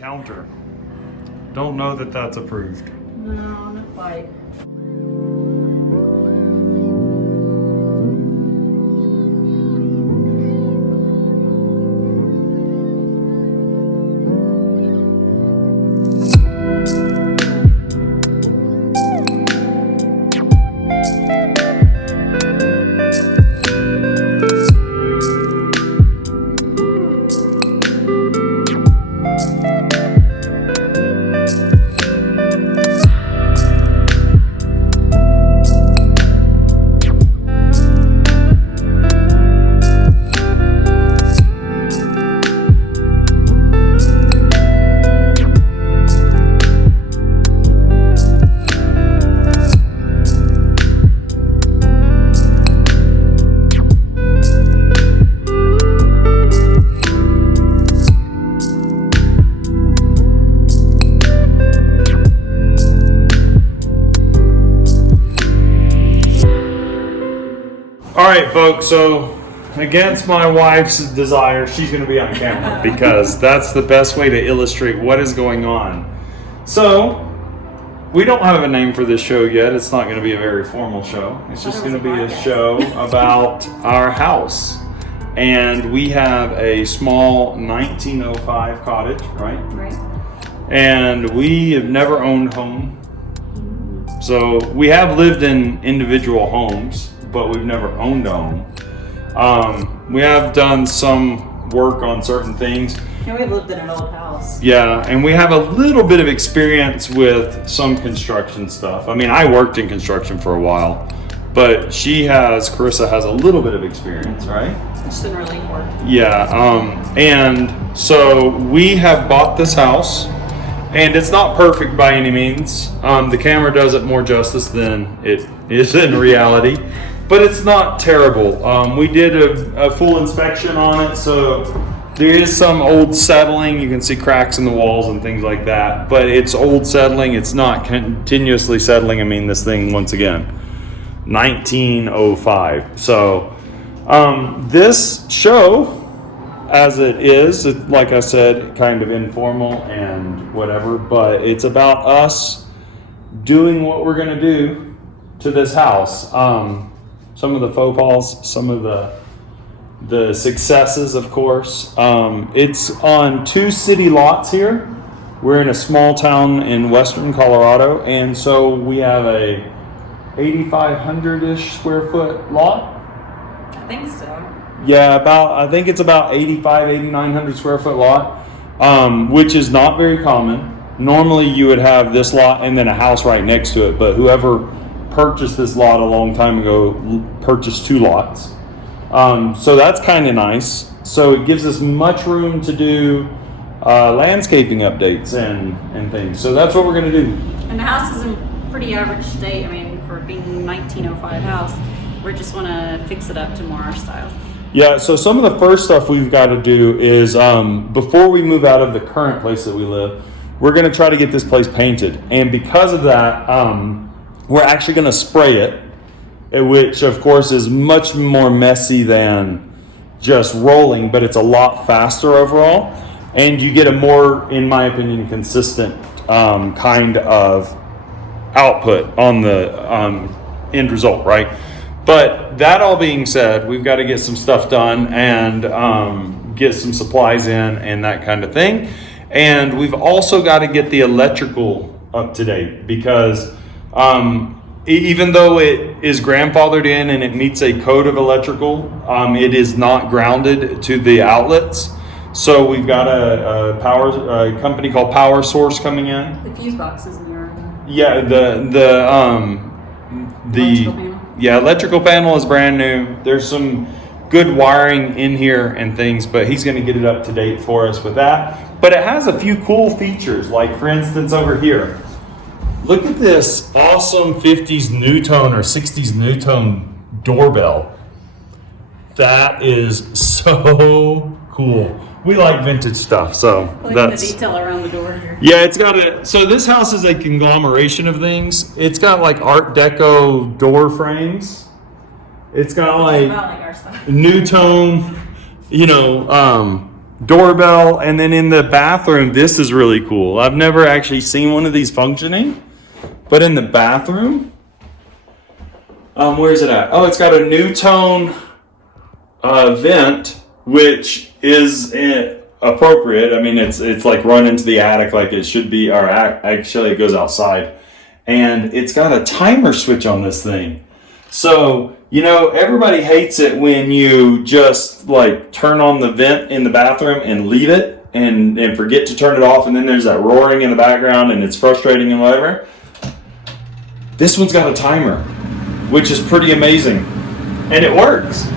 counter. Don't know that that's approved. No, not quite. All right, folks, so against my wife's desire, she's going to be on camera because that's the best way to illustrate what is going on. So, we don't have a name for this show yet. It's not going to be a very formal show. It's just going to be a show about our house. And we have a small 1905 cottage, right? Right. And we have never owned a home. So, we have lived in individual homes, but we've never owned a home. We have done some work on certain things. And we've lived in an old house. Yeah, and we have a little bit of experience with some construction stuff. I mean, I worked in construction for a while, but Carissa has a little bit of experience, right? Just in relief work. Yeah, and so we have bought this house, and it's not perfect by any means. The camera does it more justice than it is in reality. But it's not terrible. We did a full inspection on it, so there is some old settling. You can see cracks in the walls and things like that. But it's old settling. It's not continuously settling. I mean, this thing, once again, 1905. So this show, as it is, like I said, kind of informal and whatever. But it's about us doing what we're going to do to this house. Some of the faux pas, some of the successes, of course. It's on 2 city lots here. We're in a small town in western Colorado, and so we have a 8,500-ish square foot lot. I think so. Yeah, I think it's about 8,900 square foot lot, which is not very common. Normally you would have this lot and then a house right next to it, but whoever purchased this lot a long time ago purchased 2 lots, so that's kind of nice. So it gives us much room to do landscaping updates and things. So that's what we're going to do. And the house is in pretty average state. I mean, for being a 1905 house, we just want to fix it up to more our style. Yeah, so some of the first stuff we've got to do is before we move out of the current place that we live, we're going to try to get this place painted. And because of that, we're actually going to spray it, which of course is much more messy than just rolling, but it's a lot faster overall. And you get a more, in my opinion, consistent kind of output on the end result, right? But that all being said, we've got to get some stuff done and get some supplies in and that kind of thing. And we've also got to get the electrical up to date because even though it is grandfathered in and it meets a code of electrical, it is not grounded to the outlets. So we've got a company called Power Source coming in. The fuse box is in your Yeah, electrical panel is brand new. There's some good wiring in here and things, but he's going to get it up to date for us with that. But it has a few cool features, like for instance over here. Look at this awesome 50s Newtone or 60s Newtone doorbell. That is so cool. We like vintage stuff, so that's the detail around the door here. Yeah, it's got a. So this house is a conglomeration of things. It's got like Art Deco door frames. It's got like our stuff. Newtone, doorbell. And then in the bathroom, this is really cool. I've never actually seen one of these functioning, but in the bathroom, where is it at? Oh, it's got a new tone vent, which is appropriate. I mean, it's like run into the attic like it should be, or actually it goes outside. And it's got a timer switch on this thing. So, you know, everybody hates it when you just like turn on the vent in the bathroom and leave it and forget to turn it off, and then there's that roaring in the background and it's frustrating and whatever. This one's got a timer, which is pretty amazing. And it works.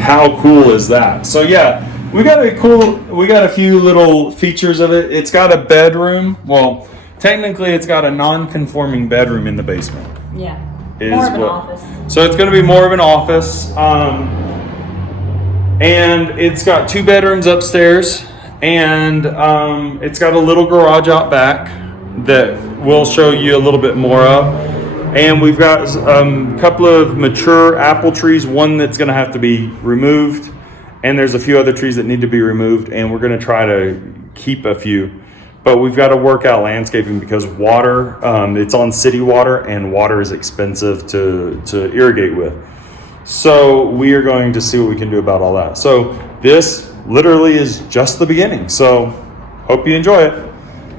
How cool is that? So yeah, we got a few little features of it. It's got a bedroom. Well, technically it's got a non-conforming bedroom in the basement. Yeah. More of an office. So it's going to be more of an office. And it's got 2 bedrooms upstairs, and it's got a little garage out back that we'll show you a little bit more of. And we've got a couple of mature apple trees, one that's going to have to be removed, and there's a few other trees that need to be removed, and we're going to try to keep a few. But we've got to work out landscaping because water, it's on city water, and water is expensive to irrigate with. So we are going to see what we can do about all that. So this literally is just the beginning. So hope you enjoy it.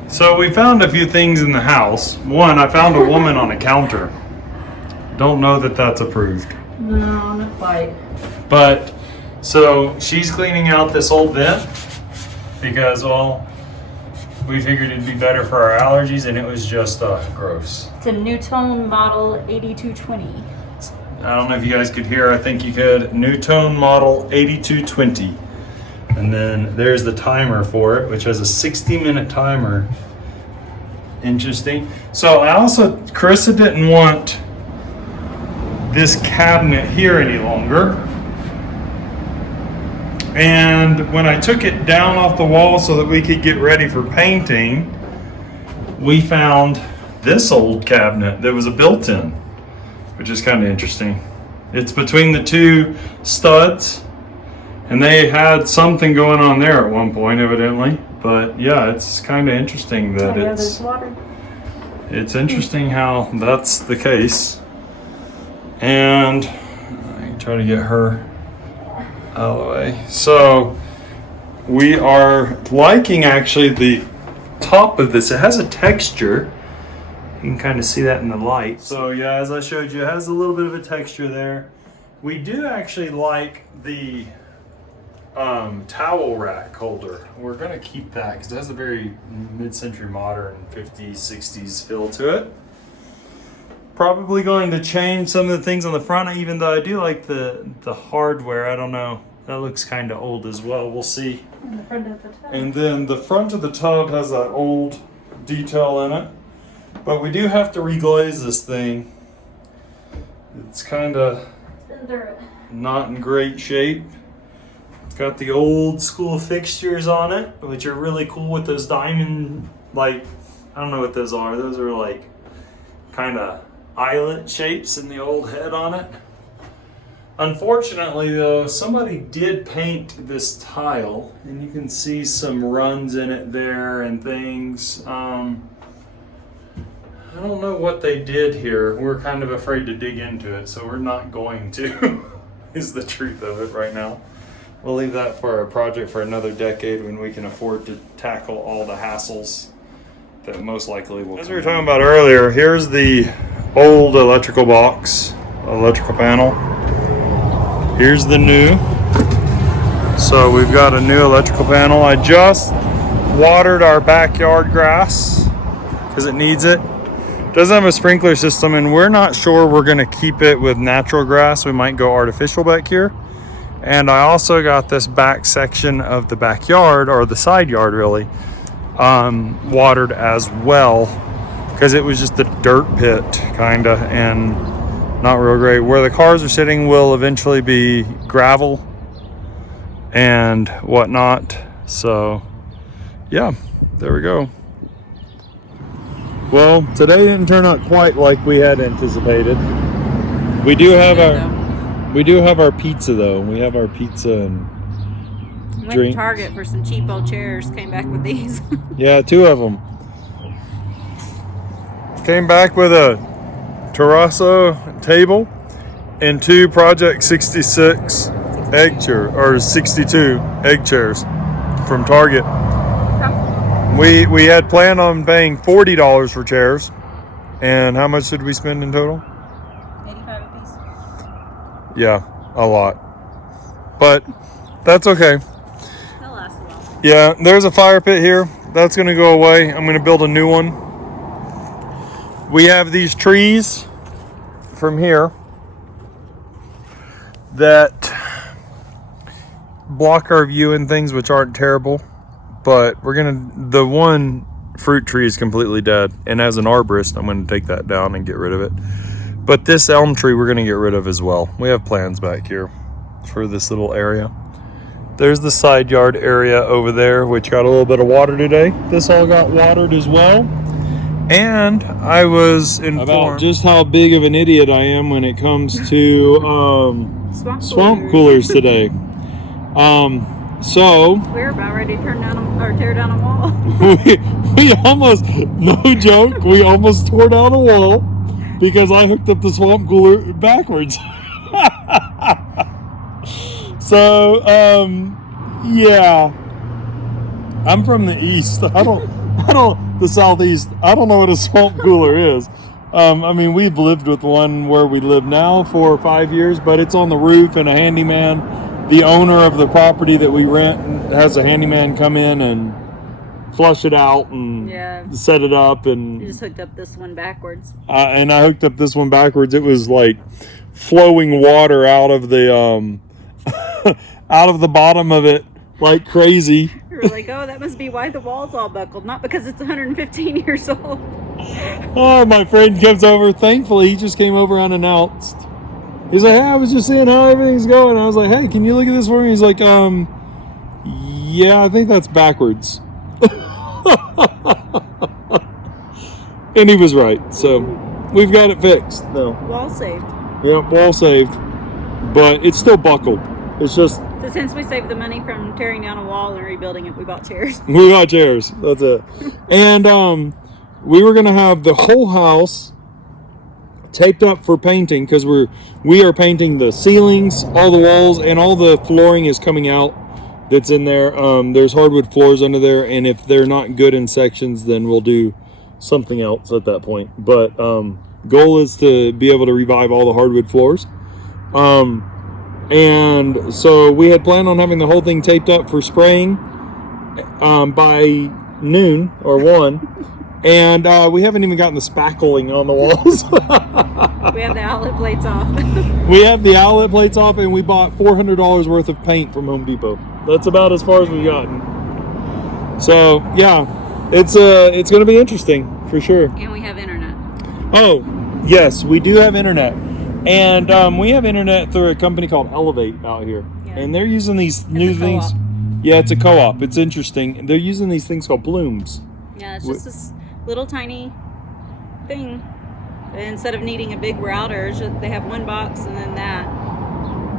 So we found a few things in the house. One, I found a woman on a counter. Don't know that that's approved. No, not quite. But so she's cleaning out this old vent because, well, we figured it'd be better for our allergies, and it was just gross. It's a new tone model 8220. I don't know if you guys could hear. I think you could. New tone model 8220. And then there's the timer for it, which has a 60-minute timer. Interesting. So I also, Carissa didn't want this cabinet here any longer. And when I took it down off the wall so that we could get ready for painting, we found this old cabinet that was a built-in, which is kind of interesting. It's between the 2 studs. And they had something going on there at one point, evidently. But yeah, it's kind of interesting that it's interesting how that's the case. And I try to get her out of the way. So we are liking actually the top of this. It has a texture. You can kind of see that in the light. So yeah, as I showed you, it has a little bit of a texture there. We do actually like the towel rack holder. We're gonna keep that because it has a very mid-century modern 50s, 60s feel to it. Probably going to change some of the things on the front, even though I do like the hardware. I don't know, that looks kind of old as well. We'll see. And the front of the tub. And then the front of the tub has that old detail in it, but we do have to reglaze this thing. It's kind of not in great shape. Got the old school fixtures on it, which are really cool with those diamond, like, I don't know what those are. Those are like kind of eyelet shapes in the old head on it. Unfortunately though, somebody did paint this tile, and you can see some runs in it there and things. I don't know what they did here. We're kind of afraid to dig into it, so we're not going to, is the truth of it right now. We'll leave that for a project for another decade when we can afford to tackle all the hassles that most likely will come. As we were talking about earlier, here's the old electrical box, electrical panel. Here's the new. So we've got a new electrical panel. I just watered our backyard grass because it needs it. Doesn't have a sprinkler system, and we're not sure we're gonna keep it with natural grass. We might go artificial back here. And I also got this back section of the backyard, or the side yard really, watered as well, because it was just a dirt pit kinda, and not real great. Where the cars are sitting will eventually be gravel and whatnot. So yeah, there we go. Well, today didn't turn out quite like we had anticipated. We do have We do have our pizza though. We have our pizza and Went to drinks. Target for some cheap old chairs. Came back with these. Yeah, 2 of them. Came back with a terrazzo table and 2 Project 66 egg chair or 62 egg chairs from Target. We had planned on paying $40 for chairs, and how much did we spend in total? 85 a piece. Yeah, a lot, but that's okay. They'll last a while. Yeah, there's a fire pit here. That's gonna go away. I'm gonna build a new one. We have these trees from here that block our view and things, which aren't terrible, but the one fruit tree is completely dead, and as an arborist I'm going to take that down and get rid of it. But this elm tree we're going to get rid of as well. We have plans back here for this little area. There's the side yard area over there, which got a little bit of water today. This all got watered as well. And I was informed about just how big of an idiot I am when it comes to swamp coolers today. So we're about ready to tear down a wall. we almost, no joke, we almost tore down a wall because I hooked up the swamp cooler backwards. So yeah, I'm from the east. The southeast. I don't know what a swamp cooler is. I mean, we've lived with one where we live now for 5 years, but it's on the roof, and a handyman, the owner of the property that we rent, has a handyman come in and flush it out and set it up. And you just hooked up this one backwards. And I hooked up this one backwards. It was like flowing water out of the out of the bottom of it like crazy. We were like, oh, that must be why the wall's all buckled, not because it's 115 years old. Oh, my friend comes over. Thankfully, he just came over unannounced. He's like, hey, I was just seeing how everything's going. I was like, hey, can you look at this for me? He's like, yeah, I think that's backwards. And he was right. So we've got it fixed. No. Wall saved. Yep, wall saved. But it's still buckled. It's just... So since we saved the money from tearing down a wall and rebuilding it, we bought chairs. We got chairs. That's it. And we were going to have the whole house taped up for painting because we are painting the ceilings, all the walls, and all the flooring is coming out that's in there. There's hardwood floors under there, and if they're not good in sections, then we'll do something else at that point. But goal is to be able to revive all the hardwood floors. And so we had planned on having the whole thing taped up for spraying by noon or 1. And we haven't even gotten the spackling on the walls. We have the outlet plates off. We have the outlet plates off, and we bought $400 worth of paint from Home Depot. That's about as far as we've gotten. So yeah, it's going to be interesting for sure. And we have internet. Oh yes, we do have internet. And we have internet through a company called Elevate out here. Yeah. And they're using these new things. Yeah, it's a co-op. It's interesting. They're using these things called blooms. Yeah, it's just this little tiny thing. Instead of needing a big router, they have one box and then that.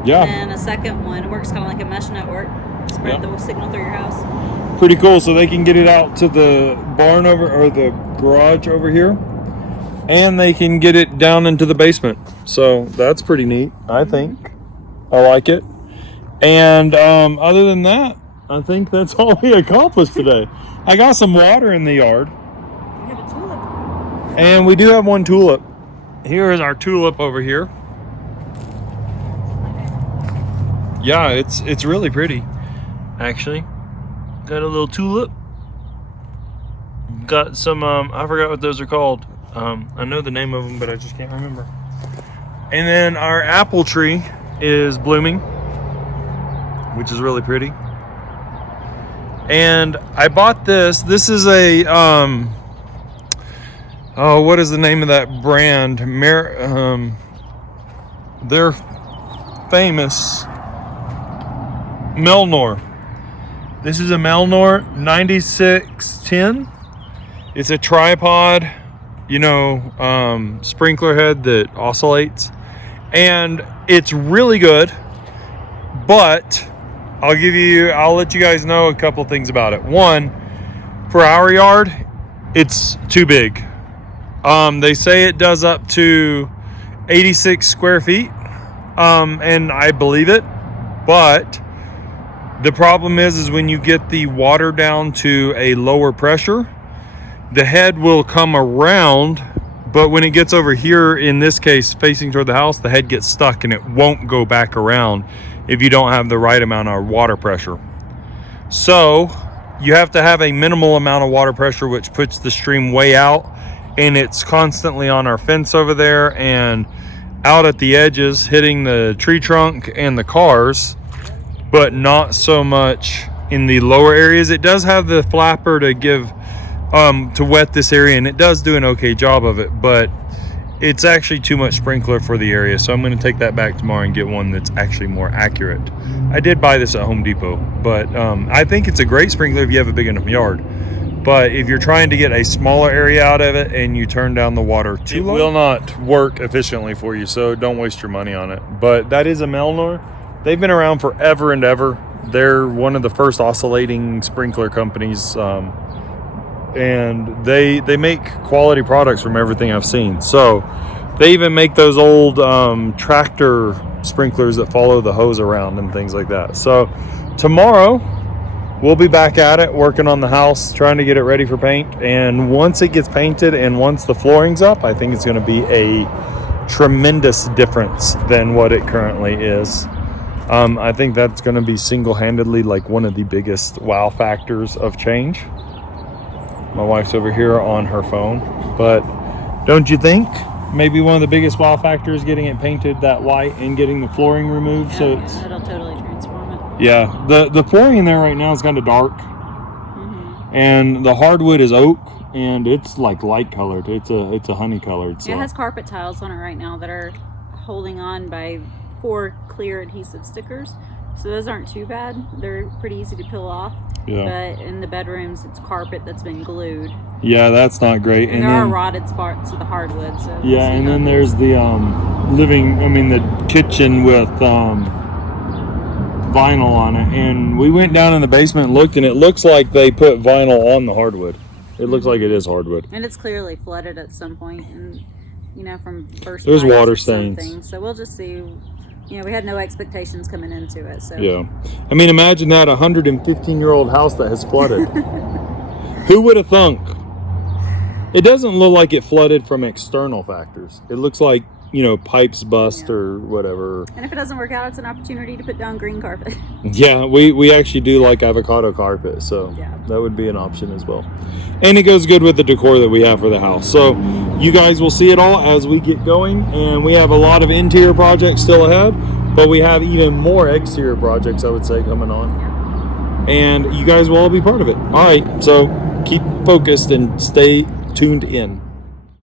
Yeah. And then a second one. It works kind of like a mesh network. Spread the signal through your house. Pretty cool. So they can get it out to the barn or the garage over here. And they can get it down into the basement. So that's pretty neat, I think. I like it. And other than that, I think that's all we accomplished today. I got some water in the yard. We have a tulip. And we do have one tulip. Here is our tulip over here. Yeah, it's really pretty, actually. Got a little tulip. Got some, I forgot what those are called. I know the name of them, but I just can't remember. And then our apple tree is blooming, which is really pretty. And I bought this. This is a, what is the name of that brand? They're famous. Melnor. This is a Melnor 9610. It's a tripod, sprinkler head that oscillates. and it's really good, but I'll let you guys know a couple things about it. One, for our yard, it's too big. They say it does up to 86 square feet, and I believe it, but the problem is when you get the water down to a lower pressure, the head will come around, but when it gets over here, in this case facing toward the house, the head gets stuck and it won't go back around if you don't have the right amount of water pressure. So you have to have a minimal amount of water pressure, which puts the stream way out, and it's constantly on our fence over there and out at the edges hitting the tree trunk and the cars, but not so much in the lower areas. It does have the flapper to give to wet this area, and it does do an okay job of it, but it's actually too much sprinkler for the area. So I'm going to take that back tomorrow and get one that's actually more accurate. I did buy this at Home Depot, but I think it's a great sprinkler if you have a big enough yard. But if you're trying to get a smaller area out of it and you turn down the water too low, it will not work efficiently for you, so don't waste your money on it. But that is a Melnor. They've been around forever and ever. They're one of the first oscillating sprinkler companies, and they make quality products from everything I've seen. So they even make those old tractor sprinklers that follow the hose around and things like that. So tomorrow we'll be back at it, working on the house, trying to get it ready for paint. And once it gets painted and once the flooring's up, I think it's going to be a tremendous difference than what it currently is. I think that's going to be single-handedly like one of the biggest wow factors of change. My wife's over here on her phone, but don't you think maybe one of the biggest wow factors getting it painted that white and getting the flooring removed? Yeah, So it's, it'll totally transform it. yeah, the flooring in there right now is kind of dark, and the hardwood is oak, and it's like light colored. It's a honey colored. So It has carpet tiles on it right now that are holding on by 4 clear adhesive stickers, so those aren't too bad. They're pretty easy to peel off. yeah, But in the bedrooms, it's carpet that's been glued, yeah, that's not great. and there are rotted spots of the hardwood. So we'll yeah, see and how then it there's goes. the the kitchen with vinyl on it, and we went down in the basement and looked, and it looks like they put vinyl on the hardwood. It looks like it is hardwood. And it's clearly flooded at some point, and from first There's pipes water or stains. something. So we'll just see. We had no expectations coming into it. So Yeah, I mean, imagine that 115-year-old house that has flooded. Who would have thunk? It doesn't look like it flooded from external factors. It looks like pipes bust or whatever. And if it doesn't work out, it's an opportunity to put down green carpet. Yeah, we actually do like avocado carpet, so Yeah. that would be an option as well. And it goes good with the decor that we have for the house. So you guys will see it all as we get going, and we have a lot of interior projects still ahead, but we have even more exterior projects, I would say, coming on. And you guys will all be part of it. All right, so keep focused and stay tuned in.